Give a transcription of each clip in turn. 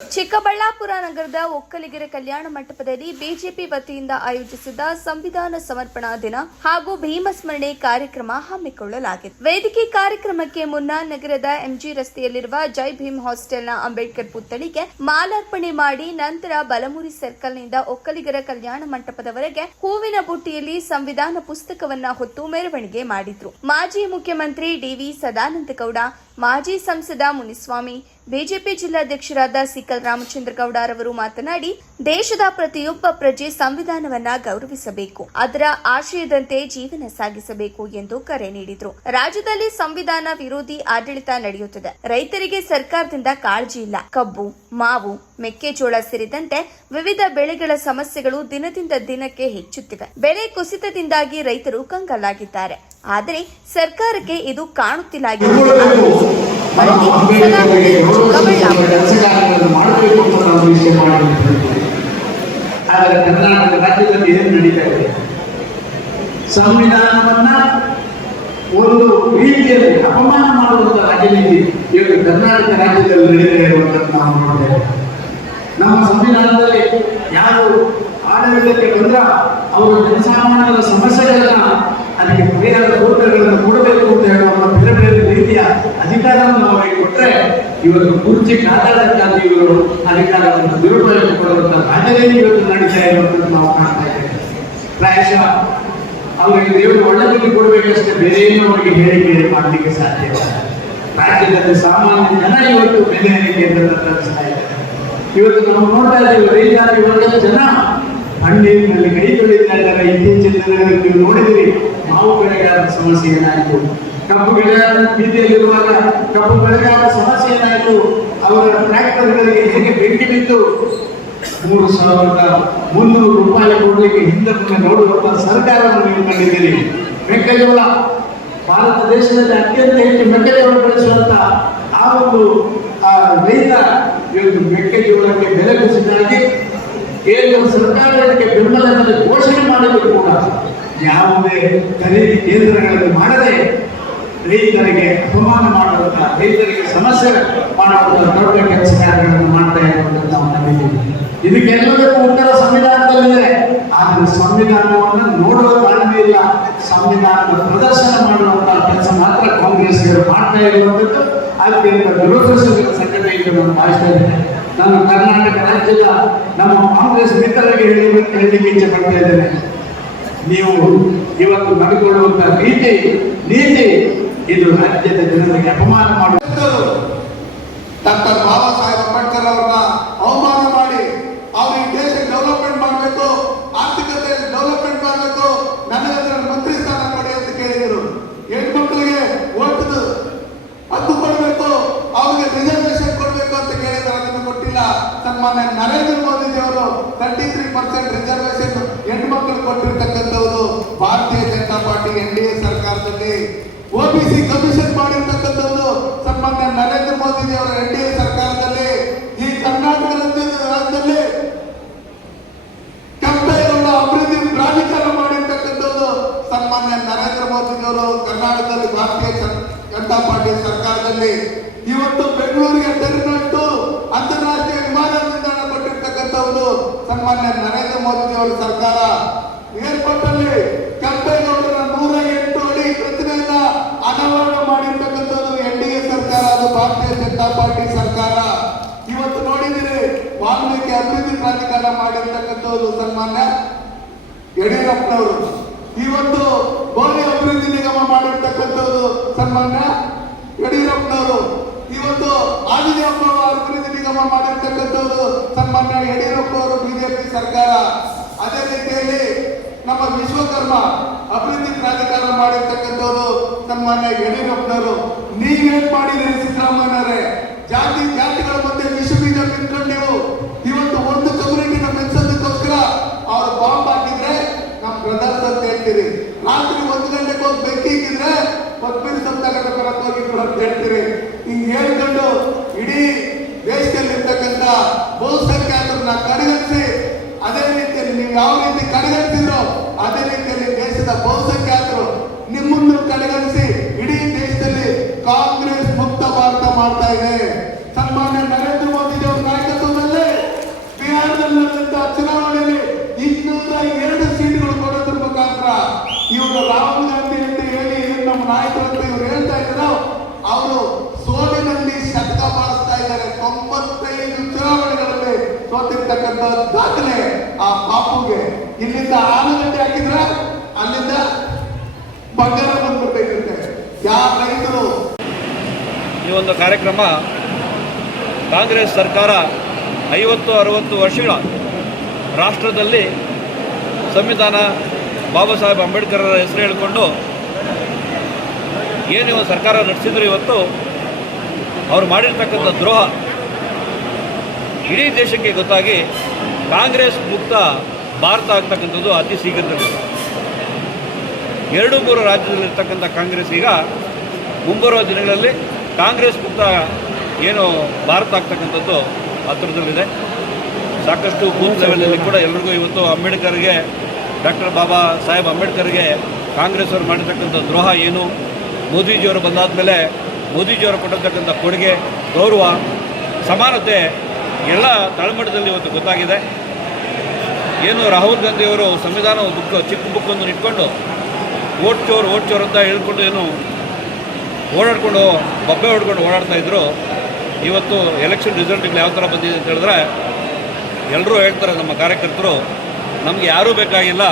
ಚಿಕ್ಕಬಳ್ಳಾಪುರ ನಗರದ ಒಕ್ಕಲಿಗರ ಕಲ್ಯಾಣ ಮಂಟಪದಲ್ಲಿ ಬಿಜೆಪಿ ವತಿಯಿಂದ ಆಯೋಜಿಸಿದ್ದ ಸಂವಿಧಾನ ಸಮರ್ಪಣಾ ದಿನ ಹಾಗೂ ಭೀಮಸ್ಮರಣೆ ಕಾರ್ಯಕ್ರಮ ಹಮ್ಮಿಕೊಳ್ಳಲಾಗಿತ್ತು. ವೇದಿಕೆ ಕಾರ್ಯಕ್ರಮಕ್ಕೆ ಮುನ್ನ ನಗರದ ಎಂಜಿ ರಸ್ತೆಯಲ್ಲಿರುವ ಜೈ ಭೀಮ್ ಹಾಸ್ಟೆಲ್ನ ಅಂಬೇಡ್ಕರ್ ಪುತ್ಥಳಿಗೆ ಮಾಲಾರ್ಪಣೆ ಮಾಡಿ ನಂತರ ಬಲಮುರಿ ಸರ್ಕಲ್ನಿಂದ ಒಕ್ಕಲಿಗರ ಕಲ್ಯಾಣ ಮಂಟಪದವರೆಗೆ ಹೂವಿನ ಬುಟ್ಟಿಯಲ್ಲಿ ಸಂವಿಧಾನ ಪುಸ್ತಕವನ್ನ ಹೊತ್ತು ಮೆರವಣಿಗೆ ಮಾಡಿದ್ರು. ಮಾಜಿ ಮುಖ್ಯಮಂತ್ರಿ ಡಿವಿ ಸದಾನಂದಗೌಡ, ಮಾಜಿ ಸಂಸದ ಮುನಿಸ್ವಾಮಿ, ಬಿಜೆಪಿ ಜಿಲ್ಲಾಧ್ಯಕ್ಷರಾದ ಸಿಕಲ್ ರಾಮಚಂದ್ರಗೌಡ ರವರು ಮಾತನಾಡಿ, ದೇಶದ ಪ್ರತಿಯೊಬ್ಬ ಪ್ರಜೆ ಸಂವಿಧಾನವನ್ನ ಗೌರವಿಸಬೇಕು, ಅದರ ಆಶಯದಂತೆ ಜೀವನ ಸಾಗಿಸಬೇಕು ಎಂದು ಕರೆ ನೀಡಿದರು. ರಾಜ್ಯದಲ್ಲಿ ಸಂವಿಧಾನ ವಿರೋಧಿ ಆಡಳಿತ ನಡೆಯುತ್ತಿದೆ. ರೈತರಿಗೆ ಸರ್ಕಾರದಿಂದ ಕಾಳಜಿ ಇಲ್ಲ. ಕಬ್ಬು, ಮಾವು, ಮೆಕ್ಕೆಜೋಳ ಸೇರಿದಂತೆ ವಿವಿಧ ಬೆಳೆಗಳ ಸಮಸ್ಯೆಗಳು ದಿನದಿಂದ ದಿನಕ್ಕೆ ಹೆಚ್ಚುತ್ತಿವೆ. ಬೆಲೆ ಕುಸಿತದಿಂದಾಗಿ ರೈತರು ಕಂಗಾಲಾಗಿದ್ದಾರೆ. ಆದರೆ ಸರ್ಕಾರಕ್ಕೆ ಇದು ಕಾಣುತ್ತಿಲ್ಲ ಎಂದು ಆದರೆ ಕರ್ನಾಟಕ ರಾಜ್ಯದಲ್ಲಿ ಏನು ನಡೀತಾ ಇದೆ, ಸಂವಿಧಾನವನ್ನ ಒಂದು ರೀತಿಯಲ್ಲಿ ಅಪಮಾನ ಮಾಡುವಂತ ರಾಜನೀತಿ ಇವತ್ತು ಕರ್ನಾಟಕ ರಾಜ್ಯದಲ್ಲಿ ನಡೀತಾ ಇರುವಂತದ್ದು ನಾವು ನೋಡ್ತೇವೆ. ನಮ್ಮ ಸಂವಿಧಾನದಲ್ಲಿ ಯಾರು ಆಡಳಿತಕ್ಕೆ ಬಂದ್ರ ಅವರು ಜನಸಾಮಾನ್ಯರ ಸಮಸ್ಯೆಗಳನ್ನ ಅದಕ್ಕೆ ಪರಿಹಾರ ಸೂತ್ರಗಳನ್ನು ಕೊಡಬೇಕು ಅಂತ ಹೇಳುವ ಬೇರೆ ಬೇರೆ ರೀತಿಯ ಅಧಿಕಾರವನ್ನು ಅವರಿಗೆ ಕೊಟ್ಟರೆ ಇವತ್ತು ಕುರ್ಚಿ ಕಾದಾಡಕ್ಕಾಗಿ ಇವರು ಅಧಿಕಾರವನ್ನು ದುರುಪಯೋಗ ಕೊಡುವಂತಹ ರಾಜನೀತಿ ಇವತ್ತು ನಡೀತಾ ಇರುವಂತದ್ದು ನಾವು ಕಾಣ್ತಾ ಇದ್ದೇವೆ. ಪ್ರಾಯಶಃ ಅವರಿಗೆ ದೇವರು ಒಳ್ಳೆಯದಕ್ಕೆ ಕೊಡಬೇಕಷ್ಟೇ, ಬೇರೆ ಏನು ಅವರಿಗೆ ಹೇಳಿಕೆ ಮಾಡಲಿಕ್ಕೆ ಸಾಧ್ಯವಿಲ್ಲ. ರಾಜ್ಯದಲ್ಲಿ ಸಾಮಾನ್ಯ ಜನ ಇವತ್ತು ಬೆಲೆ ಏರಿಕೆಯನ್ನು ತಲುಪಿಸ್ತಾ ಇದ್ದಾರೆ. ಇವತ್ತು ನಾವು ನೋಡ್ತಾ ಇದ್ದೇವೆ, ರೈತಾಪಿ ವರ್ಗದ ಜನ ಹಣ್ಣಿನಲ್ಲಿ ಕೈ ತೊಳಿತಾ ಇದ್ದಾರೆ. ಇತ್ತೀಚಿನ ದಿನಗಳಲ್ಲಿ ನೀವು ನೋಡಿದಿರಿ, ಮಾವು ಬೆಳೆಗಾರರ ಸಮಸ್ಯೆ ಏನಾಯಿತು, ಕಬ್ಬು ಬೆಳೆಗಾರ ಬೀದಿಯಲ್ಲಿರುವಾಗ ಕಬ್ಬು ಬೆಳೆಗಾರರ ಸಮಸ್ಯೆ ಏನಾಯಿತು, ಅವರ ಟ್ರ್ಯಾಕ್ಟರ್ಗಳಿಗೆ ಹೇಗೆ ಬೆಂಕಿ ಬಿದ್ದು 3,300 ರೂಪಾಯಿ ಕೊಡಲಿಕ್ಕೆ ಹಿಂದೆ ನೋಡುವಂತಹ ಸರ್ಕಾರವನ್ನು ನೀವು ಕಂಡಿದ್ದೀರಿ. ಮೆಕ್ಕೆಜೋಳ, ಭಾರತ ದೇಶದಲ್ಲಿ ಅತ್ಯಂತ ಹೆಚ್ಚು ಮೆಕ್ಕೆಜೋಳ ಬೆಳೆಸುವಂತ ಆ ಒಂದು ರೈತ ಇವತ್ತು ಮೆಕ್ಕೆಜೋಳಕ್ಕೆ ಬೆಲೆ ಕುಸಿದಾಗಿ ಕೇಂದ್ರ ಸರ್ಕಾರ ಇದಕ್ಕೆ ಬೆಂಬಲದಲ್ಲಿ ಘೋಷಣೆ ಮಾಡಿದ್ರು ಕೂಡ ಯಾವುದೇ ಖರೀದಿ ಕೇಂದ್ರಗಳಲ್ಲಿ ಮಾಡದೆ ರೈತರಿಗೆ ಅಪಮಾನ ಮಾಡುವಂತ, ರೈತರಿಗೆ ಸಮಸ್ಯೆ ಮಾಡುವಂತ ದೊಡ್ಡ ಕೆಲಸ ಕಾರ್ಯಗಳನ್ನು ಮಾಡ್ತಾ ಇರುವಂತದ್ದು ನಾವು ಕಂಡಿದ್ದೀವಿ. ಇದಕ್ಕೆಲ್ಲದಕ್ಕೂ ಉತ್ತರ ಸಂವಿಧಾನದಲ್ಲಿದೆ. ಆದರೆ ಸಂವಿಧಾನವನ್ನು ನೋಡುವ ತಾಳ್ಮೆ ಇಲ್ಲ, ಸಂವಿಧಾನದ ಪ್ರದರ್ಶನ ಮಾಡುವಂತಹ ಕೆಲಸ ಮಾತ್ರ ಕಾಂಗ್ರೆಸ್ಗಳು ಮಾಡ್ತಾ ಇರುವಂತದ್ದು ಅತ್ಯಂತ ದುರದೃಷ್ಟಕರ ಸಂಘಟನೆ ಎಂದು ನಾನು ಭಾವಿಸ್ತಾ ಇದ್ದೇನೆ. ನಾನು ಕರ್ನಾಟಕ ರಾಜ್ಯದ ನಮ್ಮ ಕಾಂಗ್ರೆಸ್ ಮಿತ್ರರಿಗೆ ಹೇಳಲಿಕ್ಕೆ ಇಚ್ಛೆ ಪಡ್ತಾ ಇದ್ದೇನೆ, ನೀವು ಇವತ್ತು ನಡೆದುಕೊಳ್ಳುವಂತಹ ನೀತಿ ಇದು ರಾಜ್ಯದ ಜನರಿಗೆ ಅಪಮಾನ ಮಾಡುವುದು. ಡಾಕ್ಟರ್ ಬಾಬಾ ಸಾಹೇಬ್ ಅಂಬೇಡ್ಕರ್ ಅವರನ್ನ ಅವಮಾನ ಮಾಡಿ ಅವ್ರಿಗೆ ದೇಶ ಡೆವಲಪ್ಮೆಂಟ್ ಮಾಡಬೇಕು, ಆರ್ಥಿಕತೆ ಡೆವಲಪ್ಮೆಂಟ್ ಮಾಡಬೇಕು, ನನಗೆ ಮಂತ್ರಿ ಸ್ಥಾನ ಕೊಡಿ ಅಂತ ಕೇಳಿದರು. ಹೆಣ್ಮಕ್ಳಿಗೆ ಓಟದ ಹಕ್ಕು ಕೊಡಬೇಕು, ಅವ್ರಿಗೆ ರಿಸರ್ವೇಶನ್ ಕೊಡಬೇಕು ಅಂತ ಕೇಳಿದ್ರು. ಅದನ್ನು ಕೊಟ್ಟಿಲ್ಲ. ಸನ್ಮಾನ್ಯ ನರೇಂದ್ರ ಮೋದಿ ಅವರು 33% ರಿಸರ್ವೇಶನ್ ಹೆಣ್ಮಕ್ಳು ಕೊಟ್ಟಿರ್ತಕ್ಕಂಥದ್ದು ಭಾರತೀಯ ಜನತಾ ಪಾರ್ಟಿ NDA ಸರ್ಕಾರದಲ್ಲಿ. OBC ಕಮಿಷನ್ ಮಾಡಿರ್ತಕ್ಕಂಥದ್ದು ಸನ್ಮಾನ್ಯ ನರೇಂದ್ರ ಮೋದಿ ಅವರ NDA ಸರ್ಕಾರದಲ್ಲಿ. ಈ ಕರ್ನಾಟಕ ರಾಜ್ಯದಲ್ಲಿ ಕೆಂಪೇಗೌಡ ಅಭಿವೃದ್ಧಿ ಪ್ರಾಧಿಕಾರ ಮಾಡಿರ್ತಕ್ಕಂಥದ್ದು ಸನ್ಮಾನ್ಯ ನರೇಂದ್ರ ಮೋದಿ ಅವರು ಕರ್ನಾಟಕದಲ್ಲಿ ಭಾರತೀಯ ಜನತಾ ಪಾರ್ಟಿ ಸರ್ಕಾರದಲ್ಲಿ. ಇವತ್ತು ಬೆಂಗಳೂರಿಗೆ ಟರ್ಮಿನಲ್ 2 ಅಂತಾರಾಷ್ಟ್ರೀಯ ವಿಮಾನ ನಿಲ್ದಾಣ ಕೊಟ್ಟಿರ್ತಕ್ಕಂಥದ್ದು ಸನ್ಮಾನ್ಯ ನರೇಂದ್ರ ಮೋದಿ ಅವರ ಸರ್ಕಾರ. ಏರ್ಪೋರ್ಟ್ ಅಲ್ಲಿ ಕೆಂಪೇಗೌಡರ 108 ಅಡಿ ಪ್ರತಿಮೆಯನ್ನ ಅನಾವರಣ ಮಾಡಿರ್ತಕ್ಕಂಥದ್ದು NDA ಸರ್ಕಾರ, ಅದು ಭಾರತೀಯ ಜನತಾ ಪಾರ್ಟಿ ಸರ್ಕಾರ. ಇವತ್ತು ನೋಡಿದಿರಿ, ವಾಲ್ಮೀಕಿ ಅಭಿವೃದ್ಧಿ ಪ್ರಾಧಿಕಾರ ಮಾಡಿರ್ತಕ್ಕಂಥದ್ದು ಸನ್ಮಾನ್ಯ ಯಡಿಯೂರಪ್ಪನವರು. ಇವತ್ತು ಗೋಲಿ ಅಭಿವೃದ್ಧಿ ನಿಗಮ ಮಾಡಿರ್ತಕ್ಕಂಥದ್ದು ಸನ್ಮಾನ್ಯ ಯಡಿಯೂರಪ್ಪನವರು. ಇವತ್ತು ಆದಿಜಾಂಬ ಅಭಿವೃದ್ಧಿ ನಿಗಮ ಮಾಡಿರ್ತಕ್ಕಂಥದ್ದು ಸನ್ಮಾನ್ಯ ಯಡಿಯೂರಪ್ಪ ಅವರು, ಬಿಜೆಪಿ ಸರ್ಕಾರ. ಅದೇ ರೀತಿಯಲ್ಲಿ ನಮ್ಮ ವಿಶ್ವಕರ್ಮ ಅಭಿವೃದ್ಧಿ ಪ್ರಾಧಿಕಾರ ಮಾಡಿರ್ತಕ್ಕಂಥದ್ದು ಸನ್ಮಾನ್ಯ ಯಡಿಯೂರಪ್ಪನವರು. ನೀವೇನ್ ಮಾಡಿದಿರಿ ಸಿದ್ದರಾಮಯ್ಯನವರೇ? ಜಾತಿಗಳ ಮಧ್ಯೆ ವಿಷ ಬೀಜ ಬಿಟ್ಕೊಂಡು ನೀವು ಇವತ್ತು ಒಂದು ಕಮ್ಯುನಿಟಿನ ಮೆಚ್ಚೋದಕ್ಕೋಸ್ಕರ ಅವರು ಬಾಂಬ್ ಹಾಕಿದ್ರೆ ನಮ್ಮ ಬ್ರದರ್ಸ್ ಅಂತ ಹೇಳ್ತೀರಿ. ರಾತ್ರಿ 1 ಗಂಟೆಗೆ ಹೋಗಿ ಬೆಂಕಿ ಇಕ್ಕಿದ್ರೆ ಕೊತ್ಮೀರಿ ಸಪ್ತಾಗದ ಬರಕ್ಕೆ ಹೋಗಿದ್ರು ಅಂತ ಹೇಳ್ತೀರಿ. ಹಿಂಗ್ ಹೇಳ್ಕೊಂಡು ಇಡೀ ದೇಶದಲ್ಲಿ ಇರ್ತಕ್ಕಂಥ ಬಹುಸಂಖ್ಯಾತರನ್ನ ಕಡೆಗಣಿಸಿ, ಅದೇ ರೀತಿಯಲ್ಲಿ ನೀವು ಯಾವ ರೀತಿ ಕಡೆಗಣಿಸಿದ್ರು ಅದೇ ರೀತಿಯಲ್ಲಿ ದೇಶದ ಬಹುಸಂಖ್ಯಾತರು ನಿಮ್ಮನ್ನು ಕಡೆಗಣಿಸಿ ಇಡೀ ದೇಶದಲ್ಲಿ ಕಾಂಗ್ರೆಸ್ ಮುಕ್ತ ಭಾರತ ಮಾಡ್ತಾ ಇದೆ. ಸನ್ಮಾನ್ಯ ನರೇಂದ್ರ ಮೋದಿ ಅವರ ನಾಯಕತ್ವದಲ್ಲಿ ಸೋತಿರ್ತಕ್ಕಂಥ ದಾಖಲೆ ಆ ಪಾಪುಗೆ. ಇಲ್ಲಿಂದ ಆಲೂಗಡ್ಡೆ ಹಾಕಿದ್ರ ಅಲ್ಲಿಂದ ಬಂಗಾರ ಬಂದ್ಬಿಟ್ಟೈತೆ. ಯಾವ ರೈತರು ಈ ಒಂದು ಕಾರ್ಯಕ್ರಮ ಕಾಂಗ್ರೆಸ್ ಸರ್ಕಾರ 50-60 ವರ್ಷಗಳ ರಾಷ್ಟ್ರದಲ್ಲಿ ಸಂವಿಧಾನ ಬಾಬಾ ಸಾಹೇಬ್ ಅಂಬೇಡ್ಕರ್ ಹೆಸರು ಹೇಳಿಕೊಂಡು ಏನು ಸರ್ಕಾರ ನಡೆಸಿದ್ರು, ಇವತ್ತು ಅವರು ಮಾಡಿರ್ತಕ್ಕಂಥ ದ್ರೋಹ ಇಡೀ ದೇಶಕ್ಕೆ ಗೊತ್ತಾಗಿ ಕಾಂಗ್ರೆಸ್ ಮುಕ್ತ ಭಾರತ ಆಗ್ತಕ್ಕಂಥದ್ದು ಅತಿ ಶೀಘ್ರದಲ್ಲಿ. 2-3 ರಾಜ್ಯದಲ್ಲಿರ್ತಕ್ಕಂಥ ಕಾಂಗ್ರೆಸ್ ಈಗ ಮುಂಬರುವ ದಿನಗಳಲ್ಲಿ ಕಾಂಗ್ರೆಸ್ ಮುಕ್ತ ಏನು ಭಾರತ ಆಗ್ತಕ್ಕಂಥದ್ದು ಹತ್ತಿರದಲ್ಲಿದೆ. ಸಾಕಷ್ಟು ಬೂತ್ ಲೆವೆಲಲ್ಲಿ ಕೂಡ ಎಲ್ರಿಗೂ ಇವತ್ತು ಅಂಬೇಡ್ಕರ್ಗೆ, ಡಾಕ್ಟರ್ ಬಾಬಾ ಸಾಹೇಬ್ ಅಂಬೇಡ್ಕರ್ಗೆ ಕಾಂಗ್ರೆಸ್ ಅವರು ಮಾಡಿರ್ತಕ್ಕಂಥ ದ್ರೋಹ ಏನು, ಮೋದಿಜಿಯವರು ಬಂದಾದ ಮೇಲೆ ಮೋದಿಜಿಯವರು ಕೊಟ್ಟಿರ್ತಕ್ಕಂಥ ಕೊಡುಗೆ, ಗೌರವ, ಸಮಾನತೆ ಎಲ್ಲ ತಳಮಟ್ಟದಲ್ಲಿ ಇವತ್ತು ಗೊತ್ತಾಗಿದೆ. ಏನು ರಾಹುಲ್ ಗಾಂಧಿಯವರು ಸಂವಿಧಾನ ಬುಕ್, ಚಿಕ್ಕ ಬುಕ್ಕನ್ನು ಇಟ್ಕೊಂಡು ಓಟ್ ಚೋರ್ ಅಂತ ಹೇಳ್ಕೊಂಡು ಏನು ಓಡಾಡ್ಕೊಂಡು ಬಬ್ಬೆ ಹೊಡ್ಕೊಂಡು ಓಡಾಡ್ತಾ ಇದ್ರು. ಇವತ್ತು ಎಲೆಕ್ಷನ್ ರಿಸಲ್ಟ್ಗಳು ಯಾವ ಥರ ಬಂದಿದೆ ಅಂತ ಹೇಳಿದ್ರೆ ಎಲ್ಲರೂ ಹೇಳ್ತಾರೆ, ನಮ್ಮ ಕಾರ್ಯಕರ್ತರು, ನಮಗೆ ಯಾರೂ ಬೇಕಾಗಿಲ್ಲ,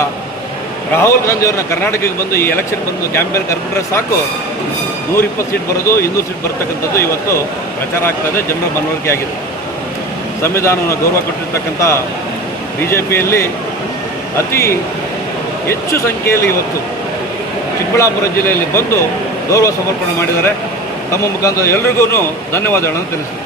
ರಾಹುಲ್ ಗಾಂಧಿಯವ್ರನ್ನ ಕರ್ನಾಟಕಕ್ಕೆ ಬಂದು ಈ ಎಲೆಕ್ಷನ್ ಬಂದು ಕ್ಯಾಂಪೇನ್ ಕರ್ಕೊಂಡ್ರೆ ಸಾಕು 120 ಸೀಟ್ ಬರೋದು, 200 ಸೀಟ್ ಬರ್ತಕ್ಕಂಥದ್ದು ಇವತ್ತು ಪ್ರಚಾರ ಆಗ್ತಾಯಿದೆ, ಜನರ ಮನವರಿಕೆ ಆಗಿದೆ. ಸಂವಿಧಾನವನ್ನು ಗೌರವ ಕೊಟ್ಟಿರ್ತಕ್ಕಂಥ BJPಯಲ್ಲಿ ಅತಿ ಹೆಚ್ಚು ಸಂಖ್ಯೆಯಲ್ಲಿ ಇವತ್ತು ಚಿಕ್ಕಬಳ್ಳಾಪುರ ಜಿಲ್ಲೆಯಲ್ಲಿ ಬಂದು ಗೌರವ ಸಮರ್ಪಣೆ ಮಾಡಿದ್ದಾರೆ. ತಮ್ಮ ಮುಖಾಂತರ ಎಲ್ರಿಗೂ ಧನ್ಯವಾದಗಳನ್ನು ತಿಳಿಸ್ತೀನಿ.